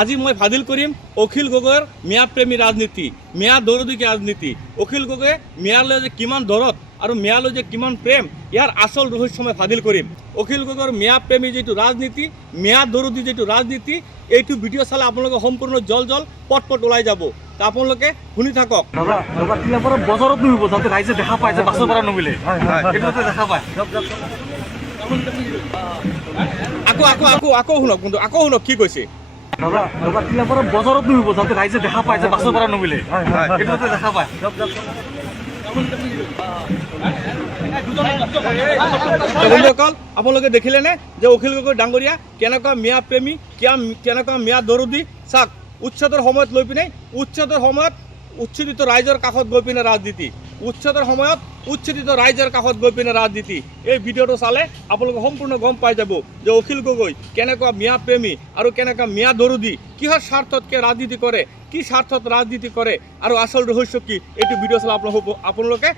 আজি মই ফাদিল কৰিম অখিল গগৈৰ মিয়া প্ৰেমী ৰাজনীতি, মিয়া দৰদী ৰাজনীতি। অখিল গগৈয়ে মিয়ালৈ যে কিমান দৰদ আৰু মিয়ালৈ যে কিমান প্ৰেম, ইয়াৰ আচল ৰহস্য মই ফাদিল কৰিম। অখিল গগৈৰ মিয়া প্ৰেমী যিটো ৰাজনীতি, মিয়া দৰদী যিটো ৰাজনীতি, এইটো ভিডিঅ' চালে আপোনালোকে সম্পূৰ্ণ জল পট ওলাই যাব। তা আপোনালোকে শুনি থাকক। বজাৰত নুমিব যাতে ৰাইজে দেখা পায় যে বাছৰ পৰা নমিলে এইটো দেখা পায়। আকৌ শুনক কিন্তু আকৌ শুনক কি কৈছে। বজাৰত নুমিব যাতে ৰাইজে দেখা পায় যে বাছৰ পৰা নমিলে এইটো দেখা পায়। বন্ধুসকল, আপোনালোকে দেখিলেনে যে অখিল গগৈ ডাঙৰীয়া কেনেকুৱা মিয়া প্ৰেমী, কেনেকুৱা মিয়া দৰদী। চাওক, উচ্ছেদৰ সময়ত লৈ পিনে উচ্ছেদিত ৰাইজৰ কাষত গৈ পিনে ৰাজনীতি, উচ্ছেদৰ সময়ত উচ্ছেদিত ৰাইজৰ কাষত গৈ পিনে ৰাজনীতি। এই ভিডিঅ'টো চালে আপোনালোকে সম্পূৰ্ণ গম পাই যাব যে অখিল গগৈ কেনেকুৱা মিয়া প্ৰেমী আৰু কেনেকুৱা মিয়া দৰদী, কিহৰ স্বাৰ্থতকৈ ৰাজনীতি কৰে, কি স্বাৰ্থত ৰাজনীতি কৰে আৰু আচল ৰহস্য কি। এইটো ভিডিঅ' চালে আপোনালোকে